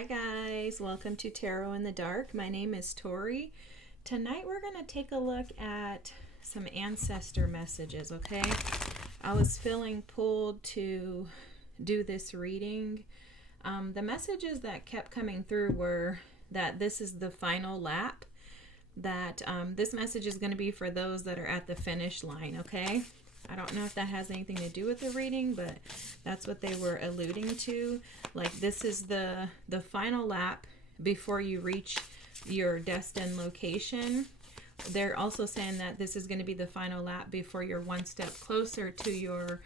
Hi guys, welcome to Tarot in the Dark. My name is Tori. Tonight we're going to take a look at some ancestor messages, okay? I was feeling pulled to do this reading. The messages that kept coming through were that this is the final lap, that this message is going to be for those that are at the finish line, okay? I don't know if that has anything to do with the reading, but that's what they were alluding to. Like, this is the final lap before you reach your destined location. They're also saying that this is going to be the final lap before you're one step closer to your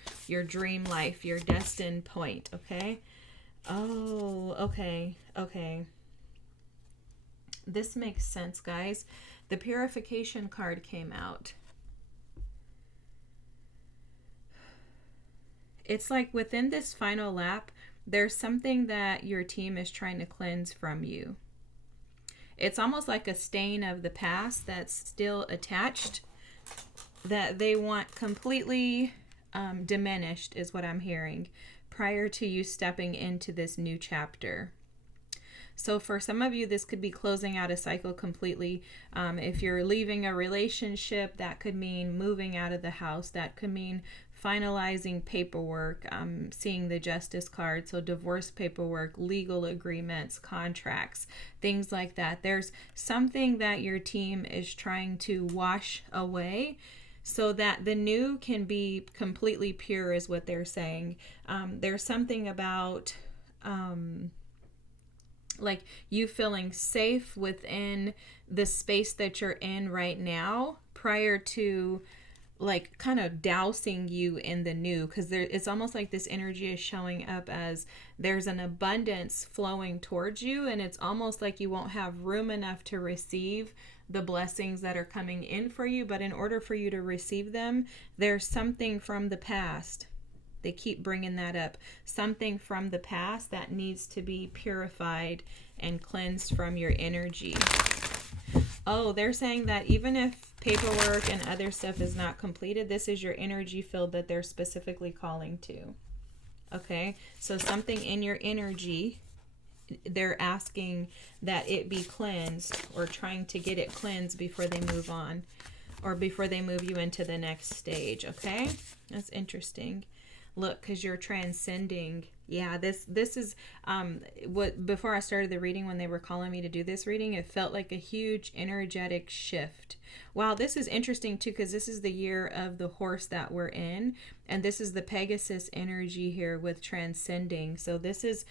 dream life, your destined point, okay? Oh, okay. This makes sense, guys. The purification card came out. It's like within this final lap, there's something that your team is trying to cleanse from you. It's almost like a stain of the past that's still attached, that they want completely diminished, is what I'm hearing, prior to you stepping into this new chapter. So for some of you, this could be closing out a cycle completely. If you're leaving a relationship, that could mean moving out of the house. That could mean finalizing paperwork. Seeing the justice card. So divorce paperwork, legal agreements, contracts, things like that. There's something that your team is trying to wash away so that the new can be completely pure, is what they're saying. There's something about like you feeling safe within the space that you're in right now prior to like kind of dousing you in the new, because it's almost like this energy is showing up as there's an abundance flowing towards you, and it's almost like you won't have room enough to receive the blessings that are coming in for you. But in order for you to receive them, there's something from the past. They keep bringing that up. Something from the past that needs to be purified and cleansed from your energy. Oh, they're saying that even if paperwork and other stuff is not completed, this is your energy field that they're specifically calling to. Okay, so something in your energy, they're asking that it be cleansed, or trying to get it cleansed before they move on, or before they move you into the next stage. Okay, that's interesting. Look, because you're transcending. Yeah, this is what, before I started the reading, when they were calling me to do this reading, it felt like a huge energetic shift. Wow, this is interesting too, because this is the year of the horse that we're in, and this is the Pegasus energy here with transcending. So this is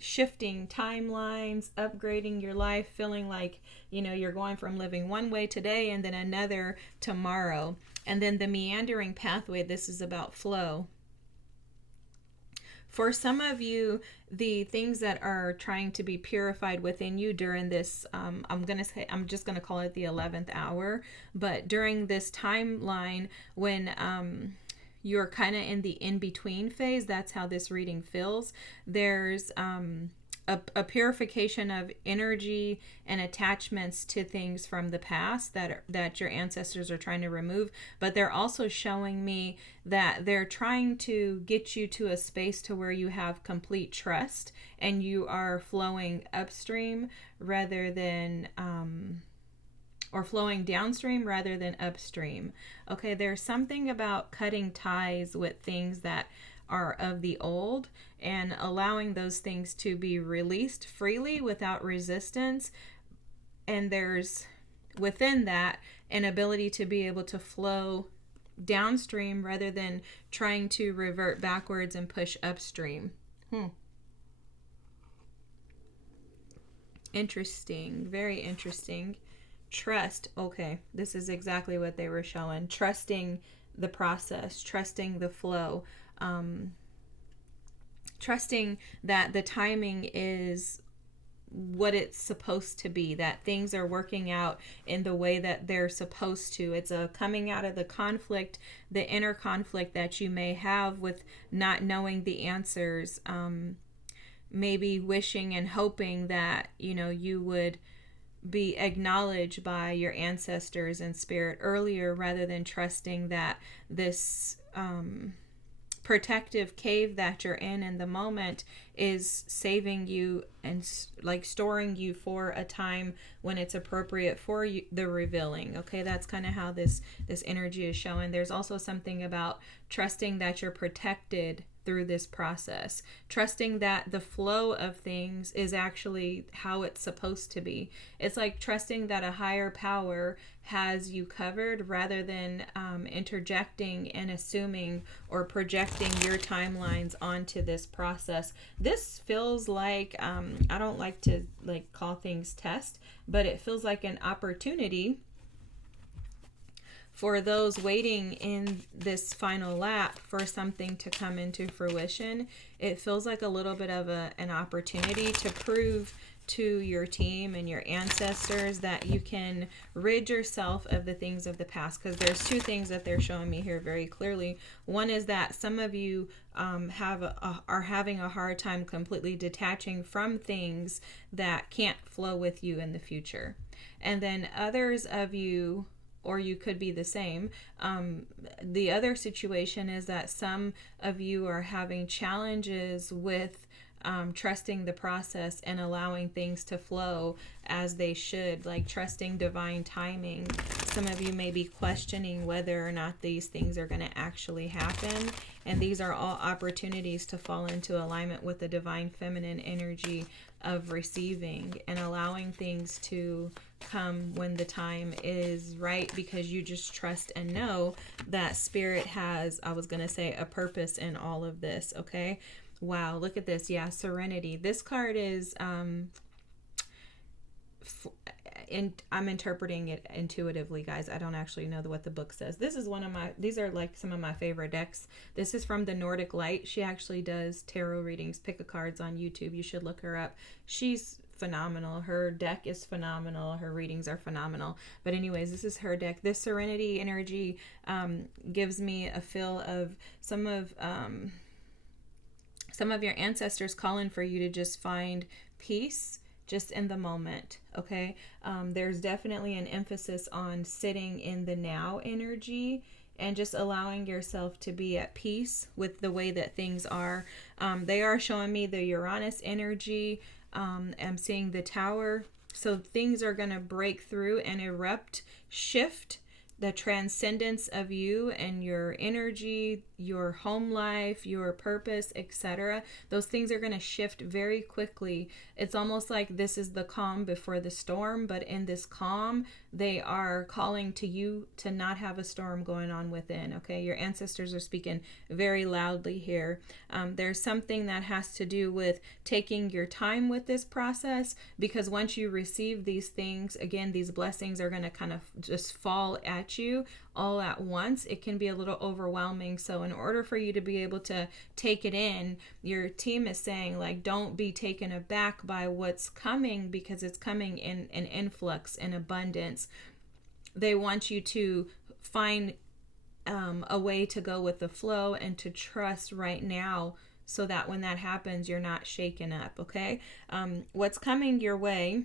shifting timelines, upgrading your life, feeling like, you know, you're going from living one way today and then another tomorrow. And then the meandering pathway, this is about flow. For some of you, the things that are trying to be purified within you during this, I'm just going to call it the 11th hour, but during this timeline when you're kind of in the in-between phase, that's how this reading feels. There's a purification of energy and attachments to things from the past that your ancestors are trying to remove, but they're also showing me that they're trying to get you to a space to where you have complete trust and you are flowing upstream rather than or flowing downstream rather than upstream. Okay, there's something about cutting ties with things that are of the old and allowing those things to be released freely without resistance. And there's within that an ability to be able to flow downstream rather than trying to revert backwards and push upstream. Interesting. Very interesting. Trust. Okay, this is exactly what they were showing. Trusting the process, trusting the flow, trusting that the timing is what it's supposed to be, that things are working out in the way that they're supposed to. It's a coming out of the conflict, the inner conflict that you may have with not knowing the answers, maybe wishing and hoping that, you know, you would be acknowledged by your ancestors and spirit earlier, rather than trusting that this protective cave that you're in the moment is saving you and like storing you for a time when it's appropriate for you, the revealing. Okay, that's kind of how this energy is showing. There's also something about trusting that you're protected through this process, trusting that the flow of things is actually how it's supposed to be. It's like trusting that a higher power has you covered rather than interjecting and assuming or projecting your timelines onto this process. This feels like I don't like to like call things test, but it feels like an opportunity for those waiting in this final lap for something to come into fruition. It feels like a little bit of an opportunity to prove to your team and your ancestors that you can rid yourself of the things of the past, because there's two things that they're showing me here very clearly. One is that some of you are having a hard time completely detaching from things that can't flow with you in the future, and then others of you, or you could be the same. The other situation is that some of you are having challenges with trusting the process and allowing things to flow as they should, like trusting divine timing. Some of you may be questioning whether or not these things are going to actually happen. And these are all opportunities to fall into alignment with the divine feminine energy of receiving and allowing things to come when the time is right, because you just trust and know that spirit has, I was going to say, a purpose in all of this. Okay. Wow. Look at this. Yeah. Serenity. This card is, I'm interpreting it intuitively, guys. I don't actually know what the book says. This is these are like some of my favorite decks. This is from the Nordic Light. She actually does tarot readings, pick a cards on YouTube. You should look her up. She's phenomenal. Her deck is phenomenal. Her readings are phenomenal. But anyways, this is her deck. This Serenity energy gives me a feel of some of your ancestors calling for you to just find peace just in the moment. Okay. There's definitely an emphasis on sitting in the now energy and just allowing yourself to be at peace with the way that things are. They are showing me the Uranus energy. I'm seeing the Tower. So things are going to break through and erupt, shift. The transcendence of you and your energy, your home life, your purpose, etc. Those things are going to shift very quickly. It's almost like this is the calm before the storm, but in this calm, they are calling to you to not have a storm going on within. Okay, your ancestors are speaking very loudly here. There's something that has to do with taking your time with this process, because once you receive these things, again, these blessings are going to kind of just fall at you all at once. It can be a little overwhelming. So in order for you to be able to take it in, your team is saying, like, don't be taken aback by what's coming, because it's coming in an influx and abundance. They want you to find a way to go with the flow and to trust right now, so that when that happens, you're not shaken up. Okay. What's coming your way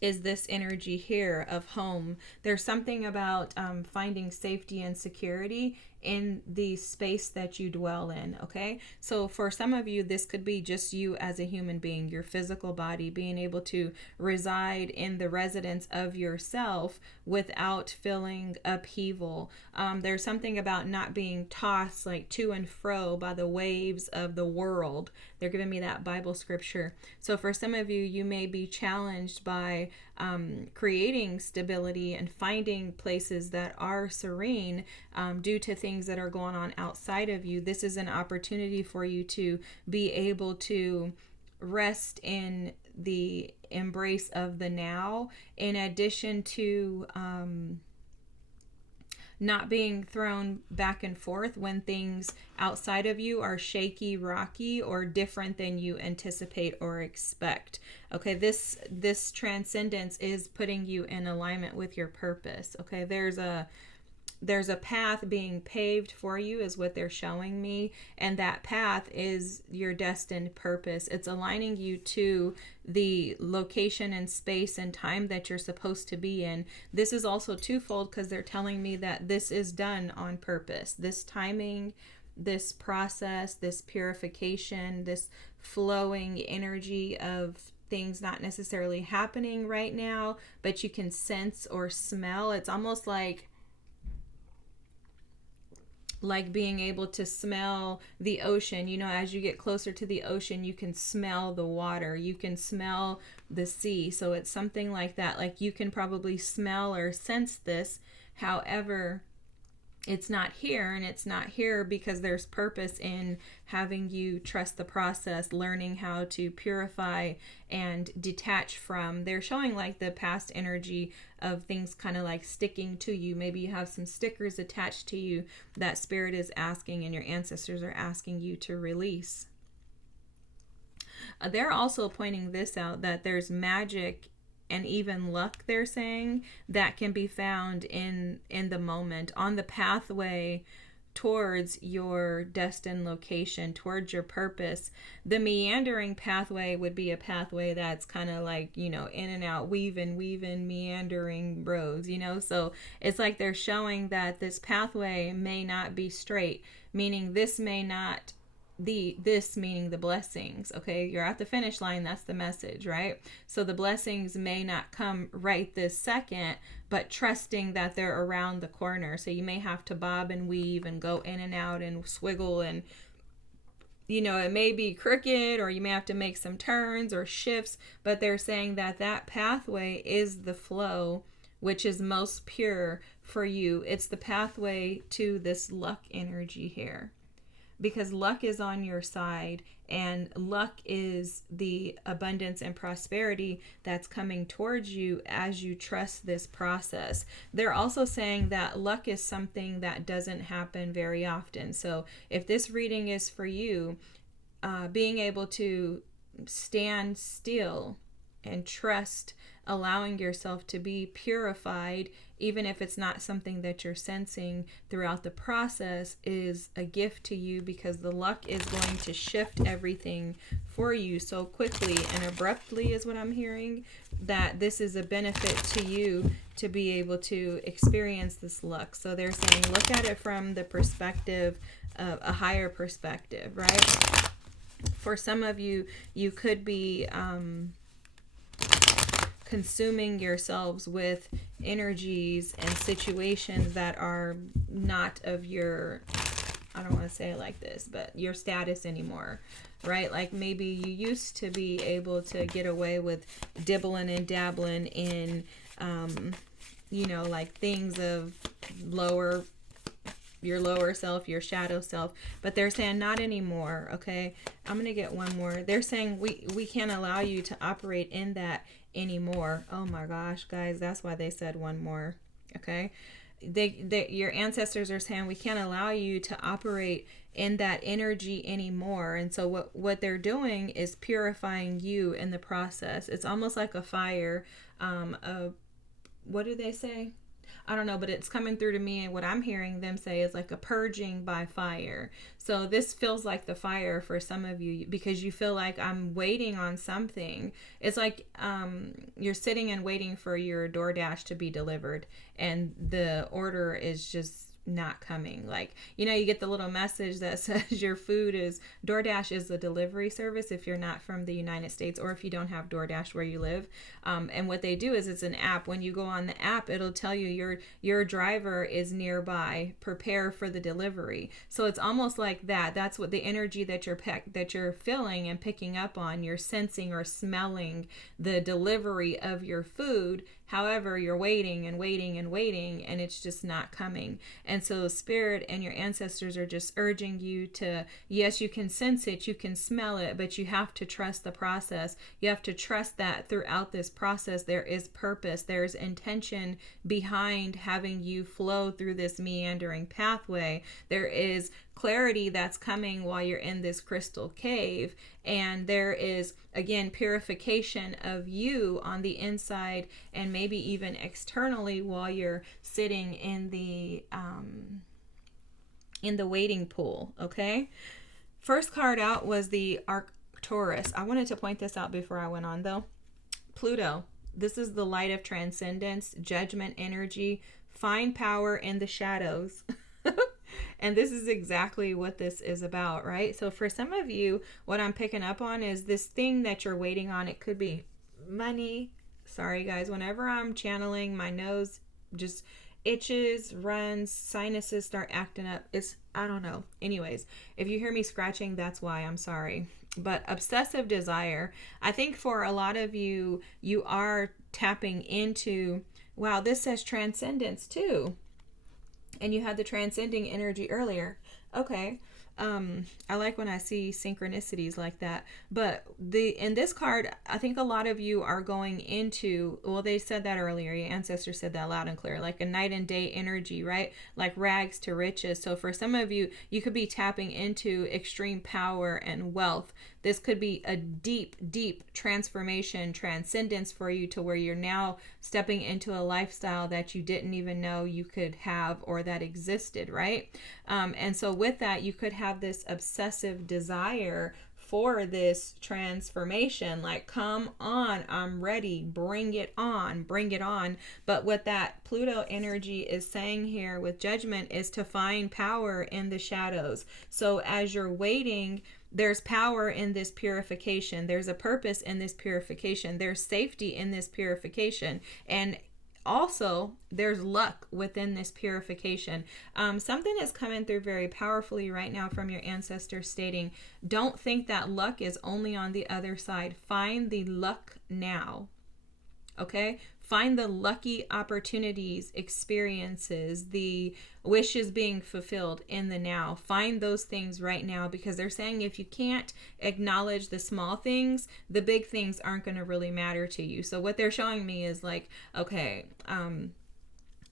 is this energy here of home. There's something about finding safety and security in the space that you dwell in. Okay, so for some of you, this could be just you as a human being, your physical body being able to reside in the residence of yourself without feeling upheaval. There's something about not being tossed like to and fro by the waves of the world. They're giving me that Bible scripture. So for some of you, you may be challenged by creating stability and finding places that are serene due to things that are going on outside of you. This is an opportunity for you to be able to rest in the embrace of the now, in addition to not being thrown back and forth when things outside of you are shaky, rocky, or different than you anticipate or expect. Okay, this transcendence is putting you in alignment with your purpose. Okay, there's a path being paved for you, is what they're showing me, and that path is your destined purpose. It's aligning you to the location and space and time that you're supposed to be in. This is also twofold, because they're telling me that this is done on purpose. This timing this process, this purification, this flowing energy of things not necessarily happening right now, but you can sense or smell. It's almost like being able to smell the ocean. You know, as you get closer to the ocean, you can smell the water, you can smell the sea. So it's something like that. Like you can probably smell or sense this. However, it's not here, and it's not here because there's purpose in having you trust the process, learning how to purify and detach from. They're showing like the past energy of things kind of like sticking to you. Maybe you have some stickers attached to you that spirit is asking and your ancestors are asking you to release. They're also pointing this out, that there's magic and even luck, they're saying, that can be found in the moment, on the pathway towards your destined location, towards your purpose. The meandering pathway would be a pathway that's kind of like, you know, in and out, weaving, meandering roads, you know. So it's like they're showing that this pathway may not be straight, meaning this may not this meaning the blessings. Okay, you're at the finish line, that's the message, right? So the blessings may not come right this second, but trusting that they're around the corner. So you may have to bob and weave and go in and out and swiggle, and you know, it may be crooked, or you may have to make some turns or shifts, but they're saying that that pathway is the flow which is most pure for you. It's the pathway to this luck energy here, because luck is on your side, and luck is the abundance and prosperity that's coming towards you as you trust this process. They're also saying that luck is something that doesn't happen very often. So if this reading is for you, being able to stand still and trust, allowing yourself to be purified, even if it's not something that you're sensing throughout the process, is a gift to you, because the luck is going to shift everything for you so quickly and abruptly, is what I'm hearing, that this is a benefit to you to be able to experience this luck. So they're saying look at it from the perspective of a higher perspective, right? For some of you, you could be consuming yourselves with energies and situations that are not of your, I don't want to say it like this, but your status anymore, right? Like maybe you used to be able to get away with dibbling and dabbling in, you know, like things of your lower self, your shadow self, but they're saying not anymore. Okay, I'm gonna get one more. They're saying we can't allow you to operate in that anymore. Oh my gosh, guys, that's why they said one more. Okay, your ancestors are saying we can't allow you to operate in that energy anymore. And so what they're doing is purifying you in the process. It's almost like a fire. What do they say? I don't know, but it's coming through to me, and what I'm hearing them say is like a purging by fire. So this feels like the fire for some of you, because you feel like I'm waiting on something. It's like you're sitting and waiting for your DoorDash to be delivered, and the order is just not coming. Like, you know, you get the little message that says your food is, DoorDash is a delivery service if you're not from the United States, or if you don't have DoorDash where you live. And what they do is, it's an app. When you go on the app, it'll tell you your driver is nearby, prepare for the delivery. So it's almost like that. That's what the energy that you're feeling and picking up on, you're sensing or smelling the delivery of your food. However, you're waiting and waiting and waiting, and it's just not coming. And so Spirit and your ancestors are just urging you to, yes, you can sense it, you can smell it, but you have to trust the process. You have to trust that throughout this process there is purpose, there's intention behind having you flow through this meandering pathway. There is clarity that's coming while you're in this crystal cave, and there is, again, purification of you on the inside and maybe even externally while you're sitting in the waiting pool. Okay, first card out was the Arcturus. I wanted to point this out before I went on, though. Pluto, this is the light of transcendence, judgment energy, find power in the shadows. And this is exactly what this is about, right? So for some of you, what I'm picking up on is this thing that you're waiting on. It could be money. Sorry, guys. Whenever I'm channeling, my nose just itches, runs, sinuses start acting up. I don't know. Anyways, if you hear me scratching, that's why. I'm sorry. But obsessive desire, I think for a lot of you, you are tapping into, wow, this says transcendence too. And you had the transcending energy earlier. Okay. I like when I see synchronicities like that. But in this card, I think a lot of you are going into, well, they said that earlier. Your ancestor said that loud and clear, like a night and day energy, right? Like rags to riches. So for some of you, you could be tapping into extreme power and wealth. This could be a deep, deep transformation, transcendence for you to where you're now stepping into a lifestyle that you didn't even know you could have or that existed, right? And so with that, you could have this obsessive desire for this transformation, like, come on, I'm ready, bring it on, bring it on. But what that Pluto energy is saying here with judgment is to find power in the shadows. So as you're waiting, there's power in this purification. There's a purpose in this purification. There's safety in this purification. And also, there's luck within this purification. Something is coming through very powerfully right now from your ancestors stating, don't think that luck is only on the other side. Find the luck now. Okay? Find the lucky opportunities, experiences, the wishes being fulfilled in the now. Find those things right now, because they're saying if you can't acknowledge the small things, the big things aren't going to really matter to you. So what they're showing me is like, okay,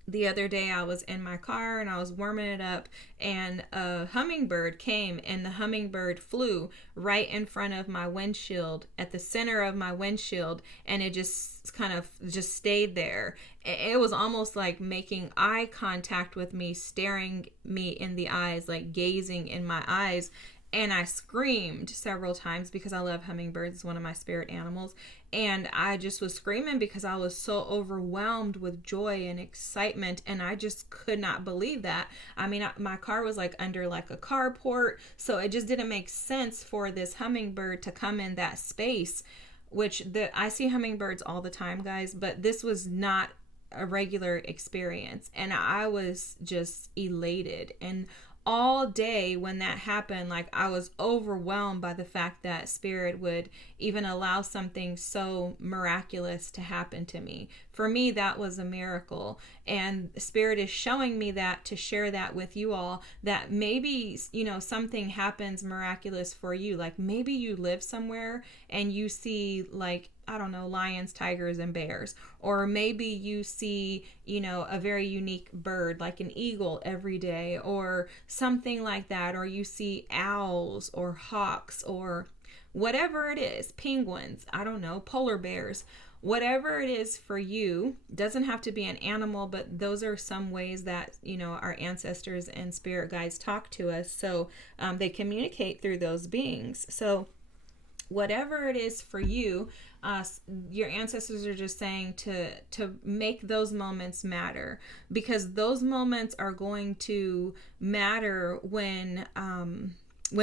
the other day I was in my car and I was warming it up, and a hummingbird came, and the hummingbird flew right in front of my windshield, at the center of my windshield, and it just kind of just stayed there. It was almost like making eye contact with me, staring me in the eyes, like gazing in my eyes. And I screamed several times because I love hummingbirds. It's one of my spirit animals. And I just was screaming because I was so overwhelmed with joy and excitement. And I just could not believe that. I mean, my car was like under like a carport. So it just didn't make sense for this hummingbird to come in that space, which I see hummingbirds all the time, guys. But this was not a regular experience. And I was just elated. And all day when that happened, like, I was overwhelmed by the fact that spirit would even allow something so miraculous to happen to me. For me, that was a miracle. And spirit is showing me that to share that with you all, that maybe, you know, something happens miraculous for you. Like maybe you live somewhere and you see, like, I don't know, lions, tigers, and bears. Or maybe you see, you know, a very unique bird like an eagle every day or something like that. Or you see owls or hawks or whatever it is, penguins, I don't know, polar bears. Whatever it is for you, doesn't have to be an animal, but those are some ways that, you know, our ancestors and spirit guides talk to us. So they communicate through those beings. So whatever it is for you, your ancestors are just saying to make those moments matter, because those moments are going to matter when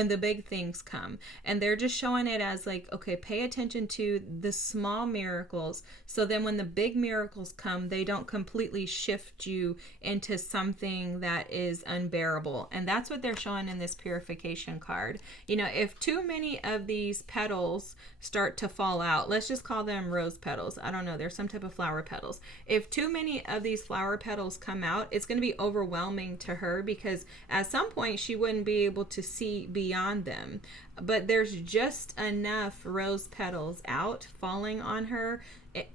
the big things come. And they're just showing it as like, okay, pay attention to the small miracles, so then when the big miracles come, they don't completely shift you into something that is unbearable. And that's what they're showing in this purification card. You know, if too many of these petals start to fall out, let's just call them rose petals, I don't know, there's some type of flower petals. If too many of these flower petals come out, it's going to be overwhelming to her, because at some point she wouldn't be able to see beyond them. But there's just enough rose petals out falling on her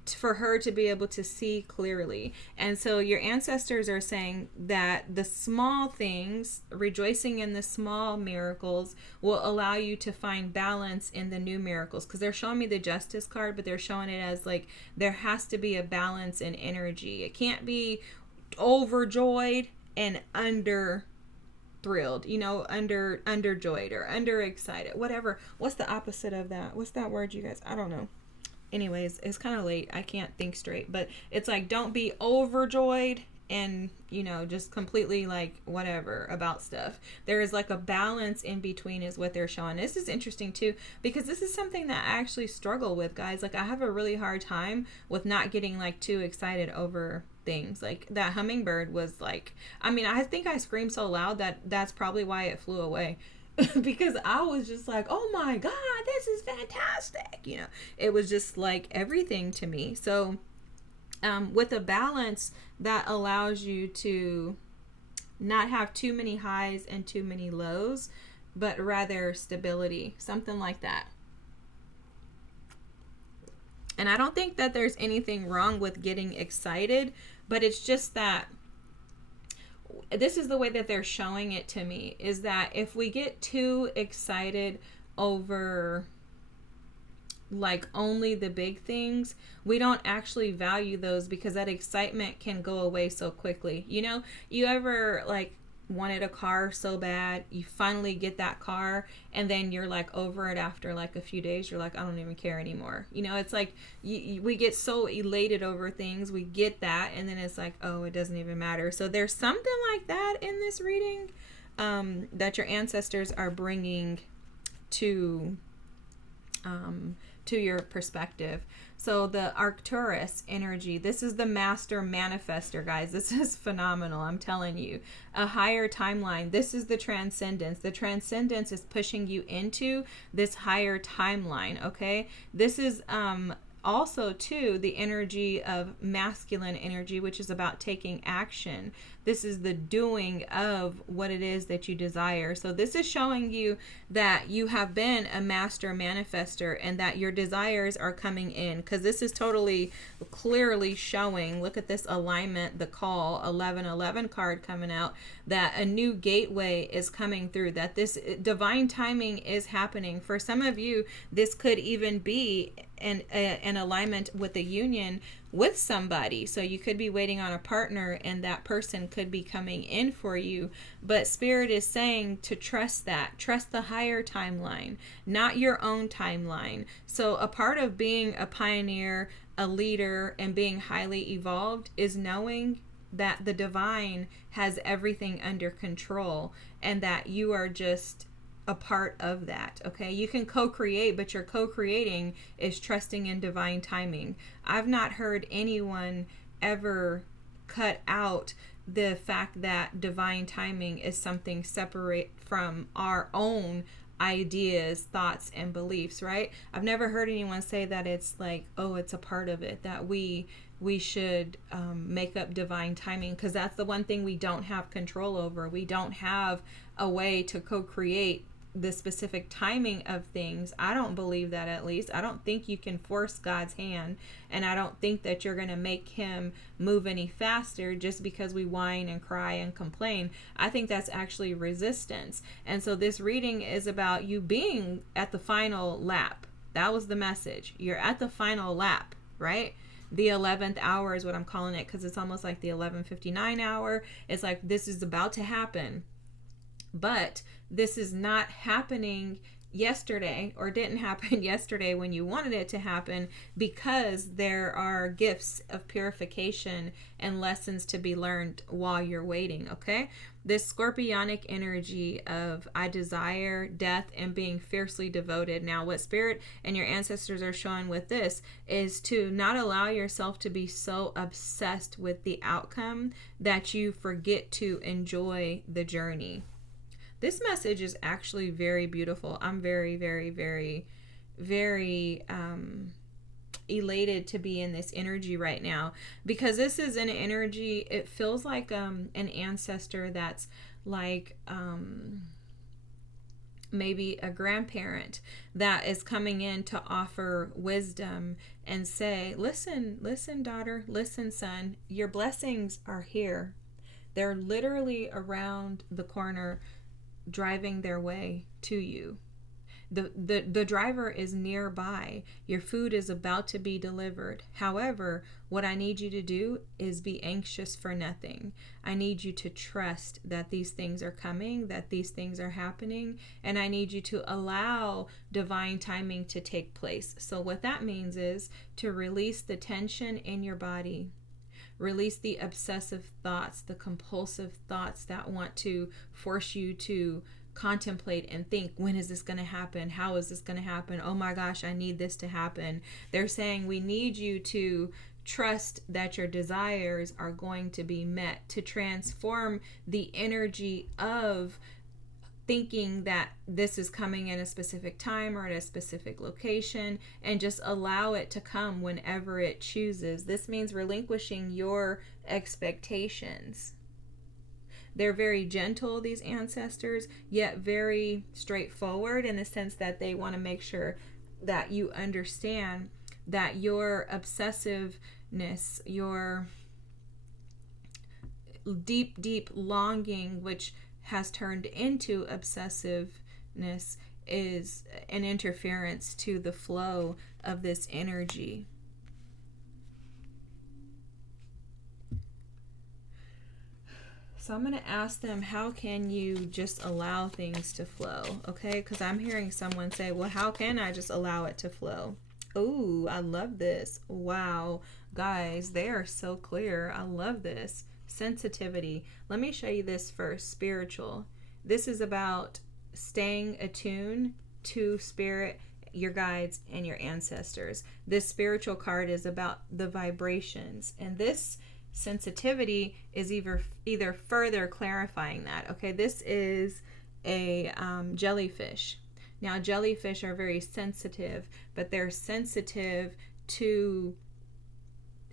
for her to be able to see clearly. And so your ancestors are saying that the small things, rejoicing in the small miracles, will allow you to find balance in the new miracles. Because they're showing me the justice card, but they're showing it as like there has to be a balance in energy. It can't be overjoyed and under thrilled, you know, underjoyed or under excited, whatever. What's the opposite of that? What's that word, you guys? I don't know. Anyways, it's kind of late, I can't think straight, but it's like, don't be overjoyed and just completely like whatever about stuff. There is like a balance in between is what they're showing. This is interesting too, because this is something that I actually struggle with, guys. Like, I have a really hard time with not getting like too excited over things. Like, that hummingbird was like, I mean, I think I screamed so loud that that's probably why it flew away. Because I was just like, oh my God, this is fantastic. It was just like everything to me. So with a balance that allows you to not have too many highs and too many lows, but rather stability, something like that. And I don't think that there's anything wrong with getting excited, but it's just that this is the way that they're showing it to me, is that if we get too excited over like only the big things, we don't actually value those, because that excitement can go away so quickly. You ever like wanted a car so bad, you finally get that car, and then you're like over it after like a few days, you're like, I don't even care anymore. It's like we get so elated over things, we get that, and then it's like, oh, it doesn't even matter. So there's something like that in this reading that your ancestors are bringing to your perspective. So the Arcturus energy, this is the master manifester, guys. This is phenomenal, I'm telling you. A higher timeline. This is the transcendence. The transcendence is pushing you into this higher timeline, okay? This is also too the energy of masculine energy, which is about taking action. This is the doing of what it is that you desire. So this is showing you that you have been a master manifester and that your desires are coming in, because this is totally clearly showing, look at this alignment, the call 1111 card coming out, that a new gateway is coming through, that this divine timing is happening. For some of you, this could even be an alignment with a union with somebody. So you could be waiting on a partner and that person could be coming in for you. But Spirit is saying to trust that. Trust the higher timeline, not your own timeline. So a part of being a pioneer, a leader, and being highly evolved is knowing that the divine has everything under control and that you are just a part of that. Okay, you can co-create, but your co-creating is trusting in divine timing. I've not heard anyone ever cut out the fact that divine timing is something separate from our own ideas, thoughts, and beliefs, right? I've never heard anyone say that it's like, oh, it's a part of it, that we should make up divine timing, because that's the one thing we don't have control over. We don't have a way to co-create the specific timing of things. I don't believe that, at least. I don't think you can force God's hand, and I don't think that you're going to make him move any faster just because we whine and cry and complain. I think that's actually resistance. And so this reading is about you being at the final lap. That was the message. You're at the final lap, right? The 11th hour is what I'm calling it, because it's almost like the 11:59 hour. It's like this is about to happen. But this is not happening yesterday, or didn't happen yesterday when you wanted it to happen, because there are gifts of purification and lessons to be learned while you're waiting, okay? This scorpionic energy of I desire, death, and being fiercely devoted. Now, what Spirit and your ancestors are showing with this is to not allow yourself to be so obsessed with the outcome that you forget to enjoy the journey. This message is actually very beautiful. I'm very, very, very, very elated to be in this energy right now, because this is an energy, it feels like an ancestor that's like maybe a grandparent that is coming in to offer wisdom and say, listen, daughter, listen, son, your blessings are here. They're literally around the corner, driving their way to you. The driver is nearby. Your food is about to be delivered. However, what I need you to do is be anxious for nothing. I need you to trust that these things are coming, that these things are happening, and I need you to allow divine timing to take place. So what that means is to release the tension in your body. Release the obsessive thoughts, the compulsive thoughts that want to force you to contemplate and think, when is this going to happen? How is this going to happen? Oh my gosh, I need this to happen. They're saying we need you to trust that your desires are going to be met, to transform the energy of thinking that this is coming in a specific time or at a specific location, and just allow it to come whenever it chooses. This means relinquishing your expectations. They're very gentle, these ancestors, yet very straightforward in the sense that they want to make sure that you understand that your obsessiveness, your deep, deep longing, which has turned into obsessiveness, is an interference to the flow of this energy. So I'm going to ask them, how can you just allow things to flow? Okay, because I'm hearing someone say, well, how can I just allow it to flow? Oh, I love this. Wow, guys, they are so clear. I love this. Sensitivity. Let me show you this first. Spiritual. This is about staying attuned to spirit, your guides, and your ancestors. This spiritual card is about the vibrations, and this sensitivity is either further clarifying that. Okay, this is a jellyfish. Now, jellyfish are very sensitive, but they're sensitive to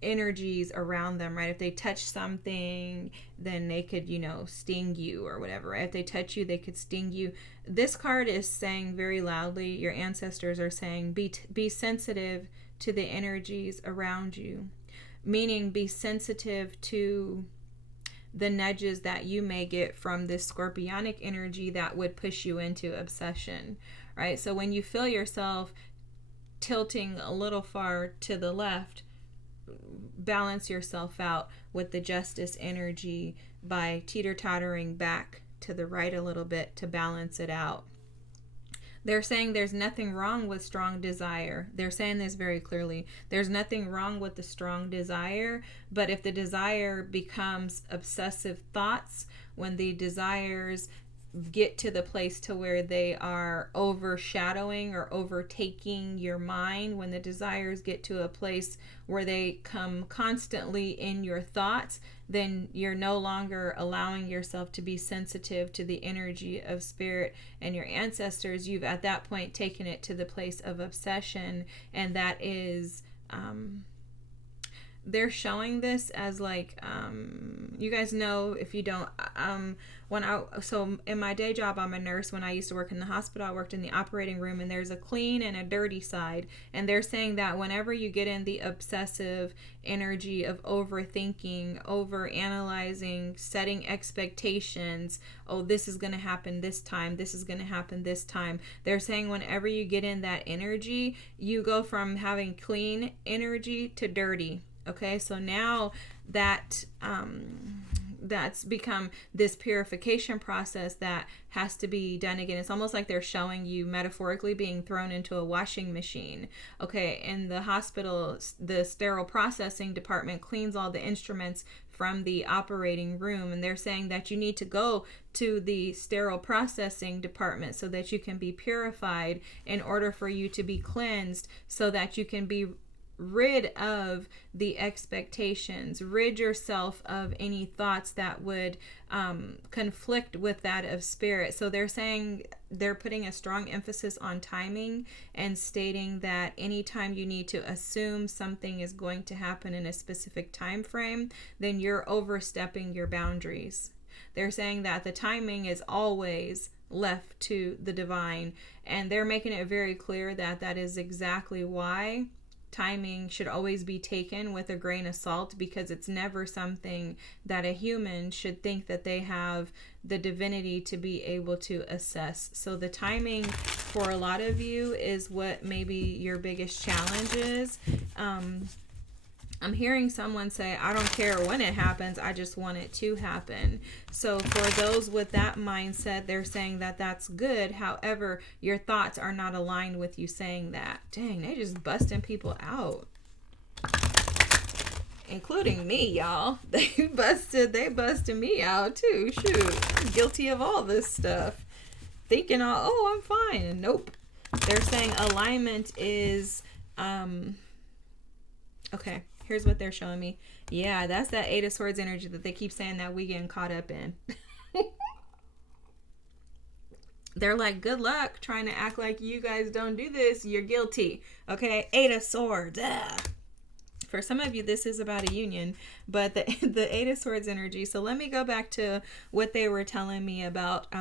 energies around them, right? If they touch something, then they could, sting you or whatever, right? If they touch you, they could sting you. This card is saying very loudly, your ancestors are saying, be sensitive to the energies around you. Meaning, be sensitive to the nudges that you may get from this scorpionic energy that would push you into obsession, right? So when you feel yourself tilting a little far to the left, balance yourself out with the justice energy by teeter-tottering back to the right a little bit to balance it out. They're saying there's nothing wrong with strong desire. They're saying this very clearly. There's nothing wrong with the strong desire, but if the desire becomes obsessive thoughts, when the desires get to the place to where they are overshadowing or overtaking your mind, when the desires get to a place where they come constantly in your thoughts, then you're no longer allowing yourself to be sensitive to the energy of spirit and your ancestors. You've at that point taken it to the place of obsession, and that is they're showing this as like you guys know, if you don't, so in my day job, I'm a nurse. When I used to work in the hospital, I worked in the operating room, and there's a clean and a dirty side, and they're saying that whenever you get in the obsessive energy of overthinking, over analyzing, setting expectations, oh, this is going to happen this time, this is going to happen this time, they're saying whenever you get in that energy, you go from having clean energy to dirty. Okay, so now that that's become this purification process that has to be done again. It's almost like they're showing you metaphorically being thrown into a washing machine. Okay, in the hospital, the sterile processing department cleans all the instruments from the operating room, and they're saying that you need to go to the sterile processing department so that you can be purified in order for you to be cleansed, so that you can be rid of the expectations, rid yourself of any thoughts that would conflict with that of spirit. So they're saying, they're putting a strong emphasis on timing and stating that anytime you need to assume something is going to happen in a specific time frame, then you're overstepping your boundaries. They're saying that the timing is always left to the divine, and they're making it very clear that that is exactly why timing should always be taken with a grain of salt, because it's never something that a human should think that they have the divinity to be able to assess. So the timing for a lot of you is what maybe your biggest challenge is. I'm hearing someone say, I don't care when it happens, I just want it to happen. So for those with that mindset, they're saying that that's good. However, your thoughts are not aligned with you saying that. Dang, they just busting people out. including me, y'all. They busted me out too. Shoot, I'm guilty of all this stuff. Thinking, oh, I'm fine. And nope. They're saying alignment is, okay, here's what they're showing me. Yeah, that's that Eight of Swords energy that they keep saying that we getting caught up in. They're like, good luck trying to act like you guys don't do this. You're guilty. Okay, Eight of Swords. For some of you, this is about a union, but the Eight of Swords energy. So let me go back to what they were telling me about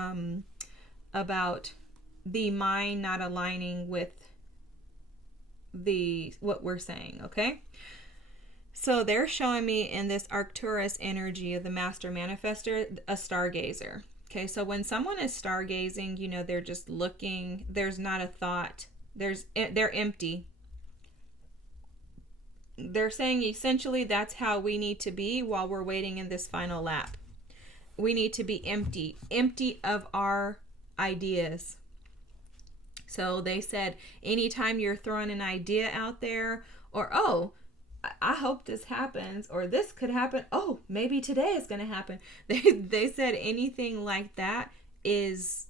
the mind not aligning with what we're saying. Okay. So they're showing me in this Arcturus energy of the Master Manifestor, a stargazer. Okay, so when someone is stargazing, you know, they're just looking, there's not a thought, they're empty. They're saying essentially that's how we need to be while we're waiting in this final lap. We need to be empty of our ideas. So they said anytime you're throwing an idea out there, or oh, I hope this happens, or this could happen. Oh, maybe today is going to happen. They said anything like that is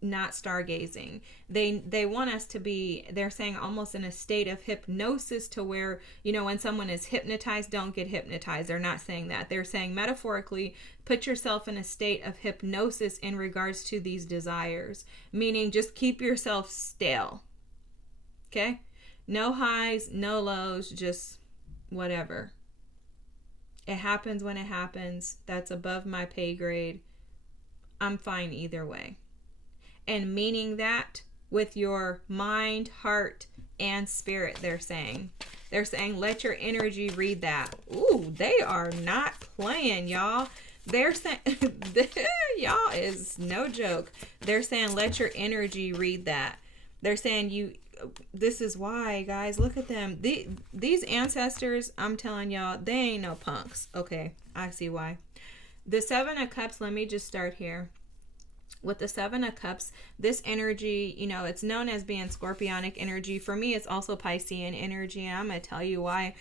not stargazing. They want us to be, they're saying almost in a state of hypnosis, to where, you know, when someone is hypnotized, don't get hypnotized. They're not saying that. They're saying metaphorically, put yourself in a state of hypnosis in regards to these desires, meaning just keep yourself stale. Okay? No highs, no lows, just whatever. It happens when it happens. That's above my pay grade. I'm fine either way. And meaning that with your mind, heart, and spirit, they're saying. They're saying, let your energy read that. Ooh, they are not playing, y'all. They're saying, y'all is no joke. They're saying, let your energy read that. They're saying this is why, guys, look at them. These ancestors, I'm telling y'all, they ain't no punks. Okay, I see why. The Seven of Cups, let me just start here. With the Seven of Cups, this energy, you know, it's known as being Scorpionic energy. For me, it's also Piscean energy, and I'm going to tell you why.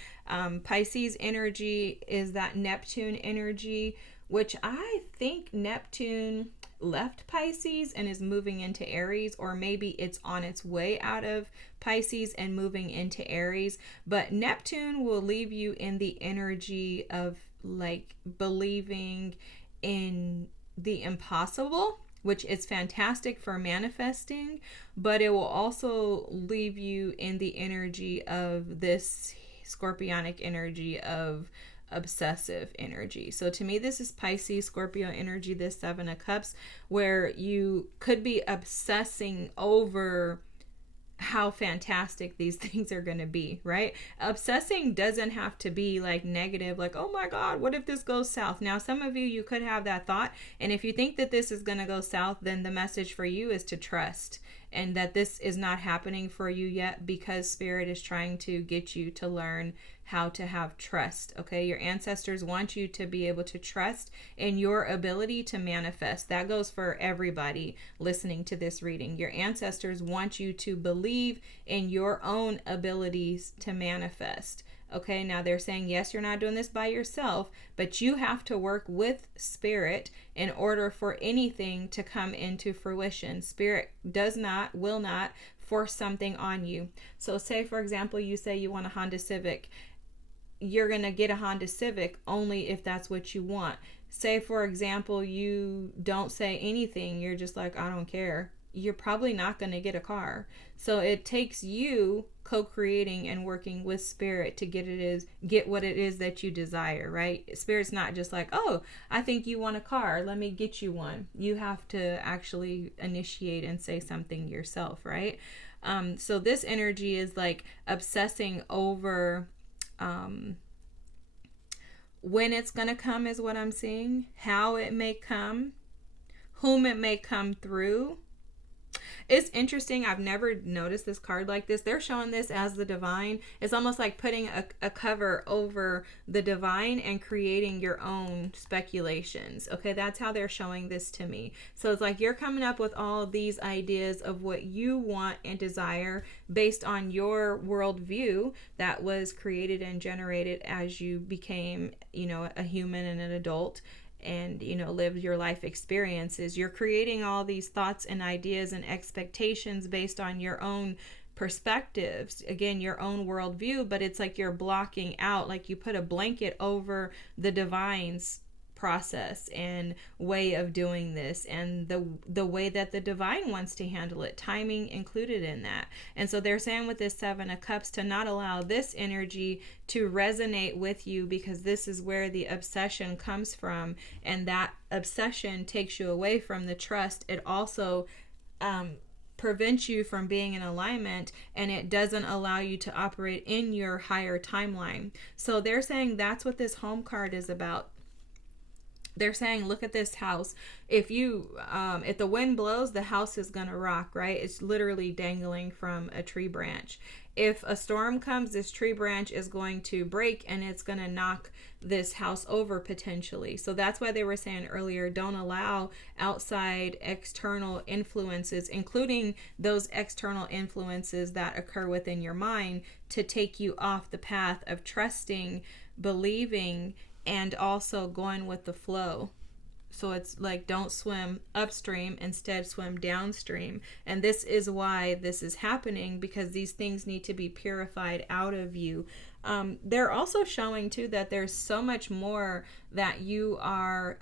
Pisces energy is that Neptune energy, which I think Neptune left Pisces and is moving into Aries, or maybe it's on its way out of Pisces and moving into Aries. But Neptune will leave you in the energy of like believing in the impossible, which is fantastic for manifesting, but it will also leave you in the energy of this Scorpionic energy of obsessive energy. So to me, this is Pisces, Scorpio energy, this Seven of Cups, where you could be obsessing over how fantastic these things are going to be, right? Obsessing doesn't have to be like negative, like, oh my God, what if this goes south? Now, some of you could have that thought. And if you think that this is going to go south, then the message for you is to trust, and that this is not happening for you yet, because Spirit is trying to get you to learn how to have trust. Okay, your ancestors want you to be able to trust in your ability to manifest. That goes for everybody listening to this reading. Your ancestors want you to believe in your own abilities to manifest. Okay, now they're saying, yes, you're not doing this by yourself, but you have to work with Spirit in order for anything to come into fruition. Spirit will not force something on you. So say, for example, you say you want a Honda Civic. You're going to get a Honda Civic only if that's what you want. Say, for example, you don't say anything. You're just like, I don't care. You're probably not going to get a car. So it takes you co-creating and working with Spirit to get what it is that you desire, right? Spirit's not just like, oh, I think you want a car, let me get you one. You have to actually initiate and say something yourself, right? So this energy is like obsessing over when it's going to come is what I'm seeing, how it may come, whom it may come through, It's interesting. I've never noticed this card like this. They're showing this as the divine. It's almost like putting a cover over the divine and creating your own speculations. Okay, that's how they're showing this to me. So it's like you're coming up with all of these ideas of what you want and desire based on your worldview that was created and generated as you became, a human and an adult, and live your life experiences. You're creating all these thoughts and ideas and expectations based on your own perspectives, again, your own worldview, but it's like you're blocking out, like you put a blanket over the divine's process and way of doing this, and the way that the divine wants to handle it, timing included in that. And so they're saying with this Seven of Cups to not allow this energy to resonate with you, because this is where the obsession comes from, and that obsession takes you away from the trust. It also prevents you from being in alignment, and it doesn't allow you to operate in your higher timeline. So they're saying that's what this home card is about. They're saying, look at this house. If the wind blows, the house is going to rock, right? It's literally dangling from a tree branch. If a storm comes, this tree branch is going to break and it's going to knock this house over potentially. So that's why they were saying earlier, don't allow outside external influences, including those external influences that occur within your mind, to take you off the path of trusting, believing, and also going with the flow. So it's like, don't swim upstream, instead swim downstream. And this is why this is happening, because these things need to be purified out of you. They're also showing too that there's so much more that you are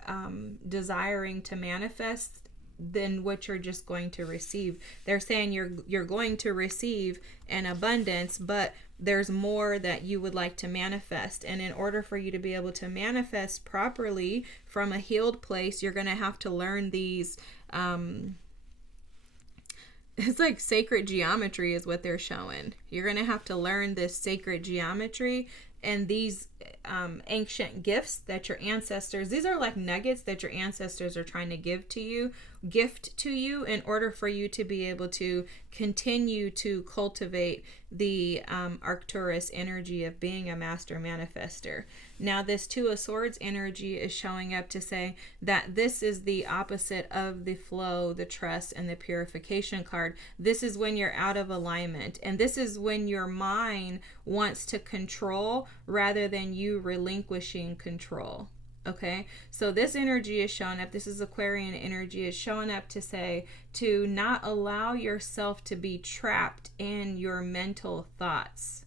desiring to manifest than what you're just going to receive. They're saying you're going to receive an abundance, but there's more that you would like to manifest. And in order for you to be able to manifest properly from a healed place, you're going to have to learn these it's like sacred geometry is what they're showing. You're going to have to learn this sacred geometry and these ancient gifts that your ancestors, these are like nuggets that your ancestors are trying to gift to you in order for you to be able to continue to cultivate the Arcturus energy of being a master manifester. Now this Two of Swords energy is showing up to say that this is the opposite of the flow, the trust, and the purification card. This is when you're out of alignment, and this is when your mind wants to control rather than you relinquishing control. Okay, so this energy is showing up. This is Aquarian energy, is showing up to say to not allow yourself to be trapped in your mental thoughts.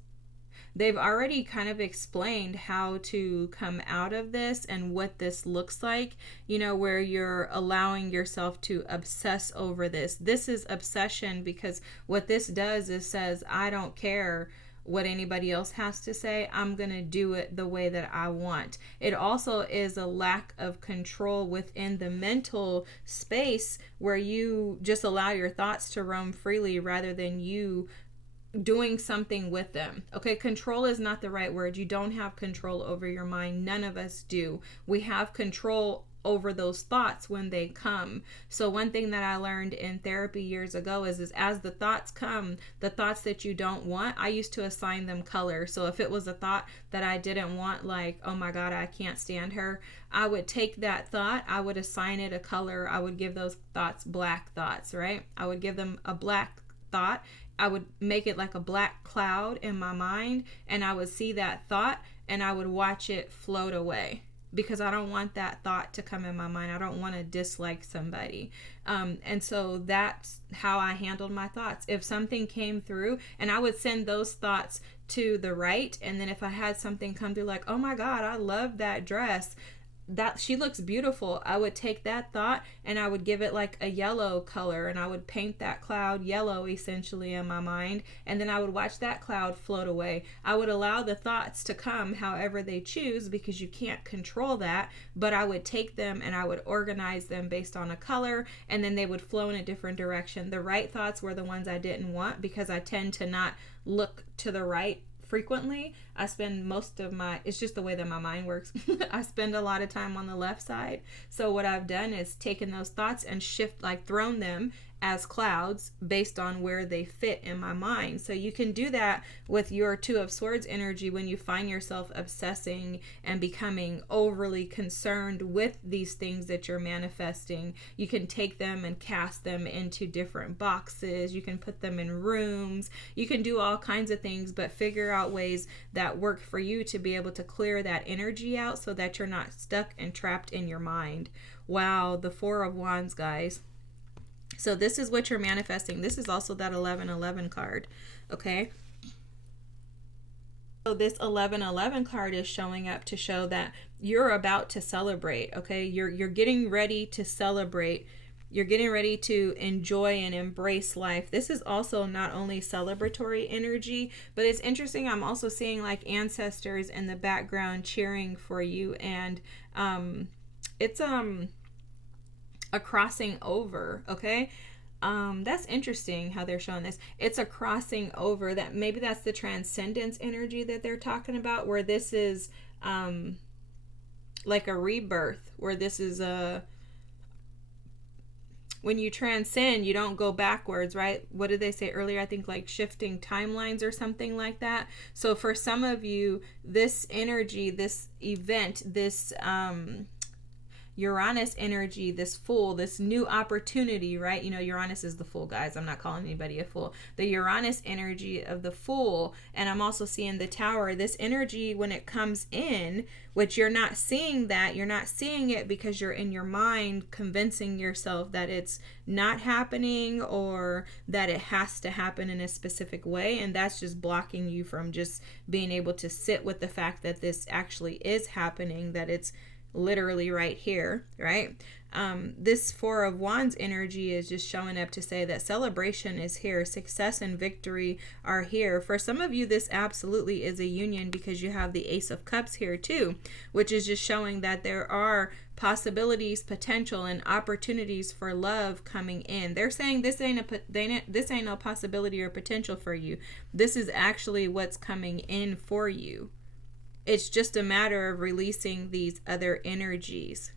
They've already kind of explained how to come out of this and what this looks like, where you're allowing yourself to obsess over this. This is obsession, because what this does is says, I don't care what anybody else has to say. I'm going to do it the way that I want. It also is a lack of control within the mental space where you just allow your thoughts to roam freely rather than you doing something with them. Okay, control is not the right word. You don't have control over your mind. None of us do. We have control over those thoughts when they come. So one thing that I learned in therapy years ago is as the thoughts come, the thoughts that you don't want, I used to assign them color. So if it was a thought that I didn't want, like, oh my God, I can't stand her, I would take that thought, I would assign it a color. I would give those thoughts black thoughts, right? I would give them a black thought. I would make it like a black cloud in my mind, and I would see that thought and I would watch it float away, because I don't want that thought to come in my mind. I don't want to dislike somebody. And so that's how I handled my thoughts. If something came through, and I would send those thoughts to the right, and then if I had something come through like, oh my God, I love that dress, that she looks beautiful, I would take that thought and I would give it like a yellow color, and I would paint that cloud yellow essentially in my mind, and then I would watch that cloud float away. I would allow the thoughts to come however they choose, because you can't control that, but I would take them and I would organize them based on a color, and then they would flow in a different direction. The right thoughts were the ones I didn't want, because I tend to not look to the right frequently. I spend most of it's just the way that my mind works. I spend a lot of time on the left side. So what I've done is taken those thoughts and thrown them as clouds based on where they fit in my mind. So you can do that with your Two of Swords energy when you find yourself obsessing and becoming overly concerned with these things that you're manifesting. You can take them and cast them into different boxes. You can put them in rooms. You can do all kinds of things, but figure out ways that work for you to be able to clear that energy out so that you're not stuck and trapped in your mind. Wow, the Four of Wands, guys. So this is what you're manifesting. This is also that 1111 card, okay? So this 1111 card is showing up to show that you're about to celebrate, okay? You're getting ready to celebrate. You're getting ready to enjoy and embrace life. This is also not only celebratory energy, but it's interesting. I'm also seeing like ancestors in the background cheering for you, and it's a crossing over, okay? That's interesting how they're showing this. It's a crossing over. That maybe that's the transcendence energy that they're talking about, where this is like a rebirth, where this is a, when you transcend, you don't go backwards, right? What did they say earlier? I think like shifting timelines or something like that. So for some of you, this energy, this event, this Uranus energy, this Fool, this new opportunity, right? You know, Uranus is the Fool, guys. I'm not calling anybody a fool. The Uranus energy of the Fool, and I'm also seeing the Tower. This energy, when it comes in, which you're not seeing that, you're not seeing it because you're in your mind convincing yourself that it's not happening or that it has to happen in a specific way, and that's just blocking you from just being able to sit with the fact that this actually is happening, that it's literally right here, right? This Four of Wands energy is just showing up to say that celebration is here. Success and victory are here. For some of you, this absolutely is a union because you have the Ace of Cups here too, which is just showing that there are possibilities, potential, and opportunities for love coming in. They're saying this ain't no possibility or potential for you. This is actually what's coming in for you. It's just a matter of releasing these other energies.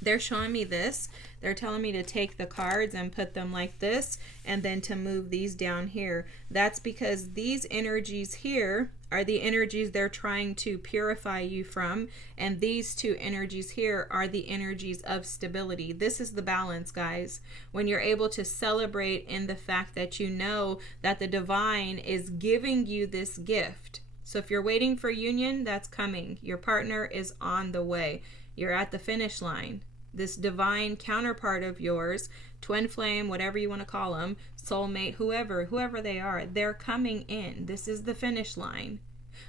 They're showing me this. They're telling me to take the cards and put them like this, and then to move these down here. That's because these energies here are the energies they're trying to purify you from, and these two energies here are the energies of stability. This is the balance, guys. When you're able to celebrate in the fact that you know that the divine is giving you this gift. So if you're waiting for union, that's coming. Your partner is on the way. You're at the finish line. This divine counterpart of yours, twin flame, whatever you want to call them, soulmate, whoever they are, they're coming in. This is the finish line.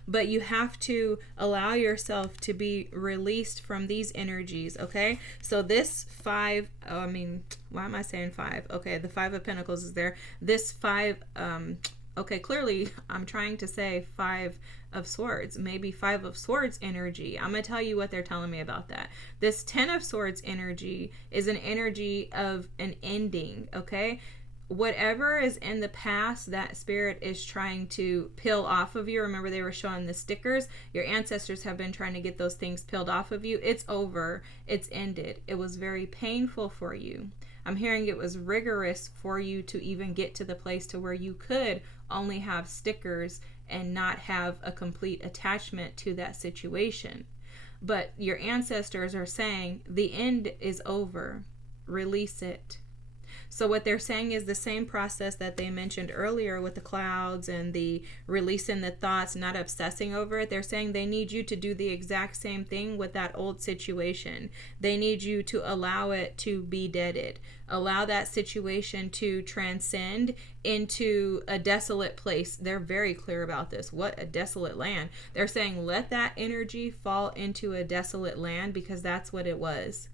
But you have to allow yourself to be released from these energies, okay? So this why am I saying five? Okay, the Five of Pentacles is there. This five, okay, clearly I'm trying to say Five of Swords, maybe Five of Swords energy. I'm going to tell you what they're telling me about that. This 10 of Swords energy is an energy of an ending, okay? Whatever is in the past that spirit is trying to peel off of you. Remember, they were showing the stickers. Your ancestors have been trying to get those things peeled off of you. It's over. It's ended. It was very painful for you. I'm hearing it was rigorous for you to even get to the place to where you could only have stickers and not have a complete attachment to that situation. But your ancestors are saying the end is over. Release it. So what they're saying is the same process that they mentioned earlier with the clouds and the releasing the thoughts, not obsessing over it. They're saying they need you to do the exact same thing with that old situation. They need you to allow it to be deaded. Allow that situation to transcend into a desolate place. They're very clear about this. What a desolate land. They're saying let that energy fall into a desolate land because that's what it was.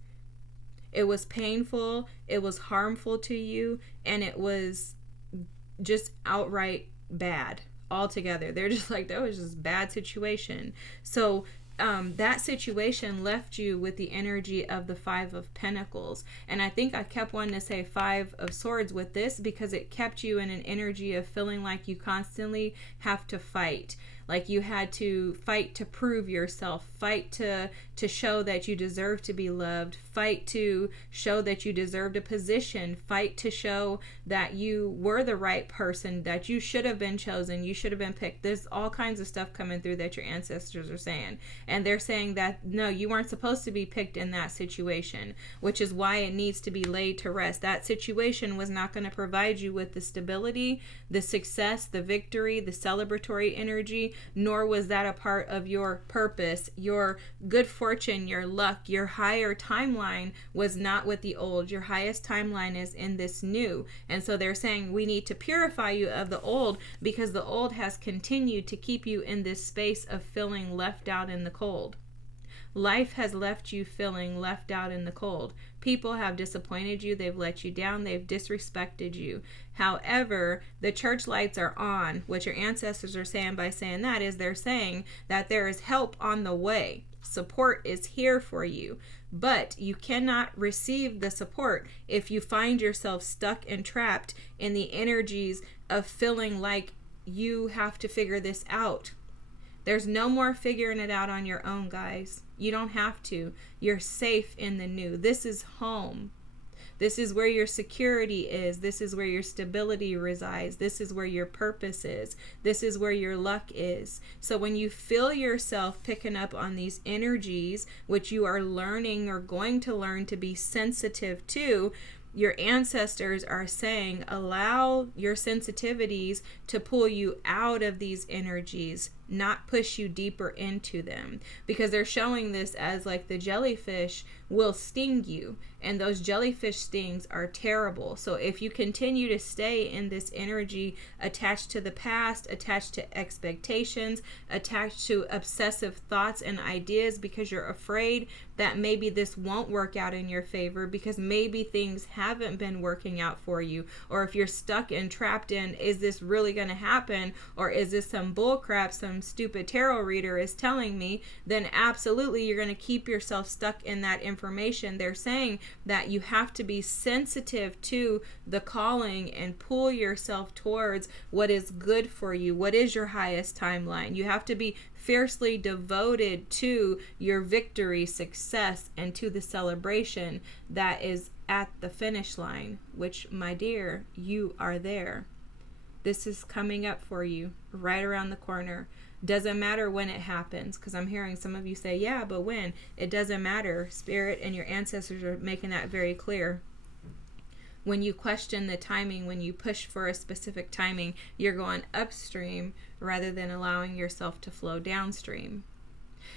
It was painful, it was harmful to you, and it was just outright bad altogether. They're just like, that was just a bad situation. So that situation left you with the energy of the Five of Pentacles. And I think I kept wanting to say Five of Swords with this because it kept you in an energy of feeling like you constantly have to fight. Like you had to fight to prove yourself, fight to show that you deserve to be loved, fight to show that you deserved a position, fight to show that you were the right person, that you should have been chosen, you should have been picked. There's all kinds of stuff coming through that your ancestors are saying. And they're saying that, no, you weren't supposed to be picked in that situation, which is why it needs to be laid to rest. That situation was not going to provide you with the stability, the success, the victory, the celebratory energy, nor was that a part of your purpose, your good fortune, your luck. Your higher timeline was not with the old. Your highest timeline is in this new. And so they're saying we need to purify you of the old, because the old has continued to keep you in this space of feeling left out in the cold. Life has left you feeling left out in the cold. People have disappointed you. They've let you down. They've disrespected you. However, the church lights are on. What your ancestors are saying by saying that is they're saying that there is help on the way. Support is here for you. But you cannot receive the support if you find yourself stuck and trapped in the energies of feeling like you have to figure this out. There's no more figuring it out on your own, guys. You don't have to. You're safe in the new. This is home. This is where your security is. This is where your stability resides. This is where your purpose is. This is where your luck is. So when you feel yourself picking up on these energies, which you are learning or going to learn to be sensitive to, your ancestors are saying, allow your sensitivities to pull you out of these energies, not push you deeper into them, because they're showing this as like the jellyfish will sting you, and those jellyfish stings are terrible. So if you continue to stay in this energy attached to the past, attached to expectations, attached to obsessive thoughts and ideas because you're afraid that maybe this won't work out in your favor, because maybe things haven't been working out for you, or if you're stuck and trapped in, is this really going to happen, or is this some bull crap some stupid tarot reader is telling me, then absolutely you're going to keep yourself stuck in that information. They're saying that you have to be sensitive to the calling and pull yourself towards what is good for you, what is your highest timeline. You have to be fiercely devoted to your victory, success, and to the celebration that is at the finish line, which, my dear, you are there. This is coming up for you right around the corner. Doesn't matter when it happens, because I'm hearing some of you say, yeah, but when? It doesn't matter. Spirit and your ancestors are making that very clear. When you question the timing, when you push for a specific timing, you're going upstream rather than allowing yourself to flow downstream.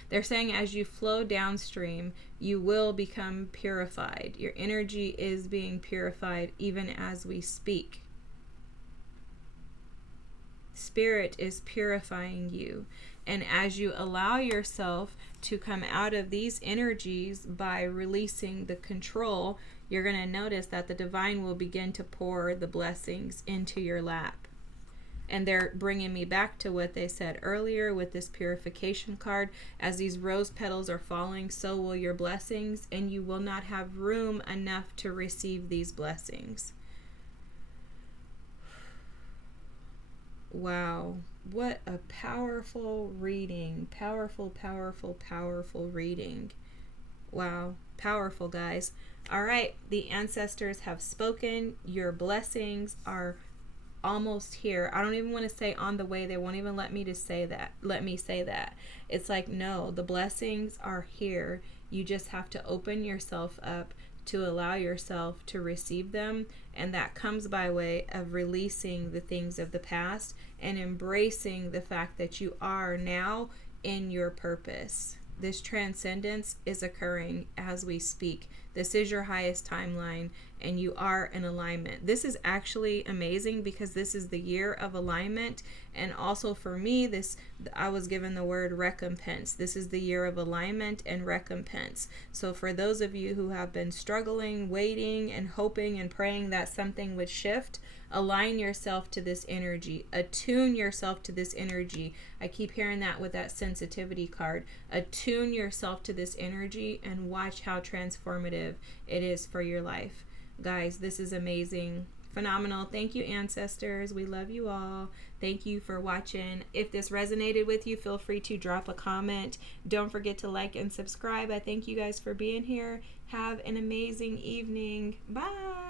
They're saying as you flow downstream, you will become purified. Your energy is being purified even as we speak. Spirit is purifying you. And as you allow yourself to come out of these energies by releasing the control, you're going to notice that the divine will begin to pour the blessings into your lap. And they're bringing me back to what they said earlier with this purification card. As these rose petals are falling, so will your blessings, and you will not have room enough to receive these blessings. Wow, what a powerful reading. Powerful, powerful, powerful reading. Wow, powerful, guys. All right, the ancestors have spoken. Your blessings are almost here. I don't even want to say on the way. They won't even let me say that. It's like, no, the blessings are here. You just have to open yourself up to allow yourself to receive them, and that comes by way of releasing the things of the past and embracing the fact that you are now in your purpose. This transcendence is occurring as we speak. This is your highest timeline, and you are in alignment. This is actually amazing because this is the year of alignment, and also for me, I was given the word recompense. This is the year of alignment and recompense. So for those of you who have been struggling, waiting, and hoping and praying that something would shift, align yourself to this energy. Attune yourself to this energy. I keep hearing that with that sensitivity card. Attune yourself to this energy and watch how transformative it is for your life. Guys, this is amazing. Phenomenal. Thank you, ancestors. We love you all. Thank you for watching. If this resonated with you, feel free to drop a comment. Don't forget to like and subscribe. I thank you guys for being here. Have an amazing evening. Bye.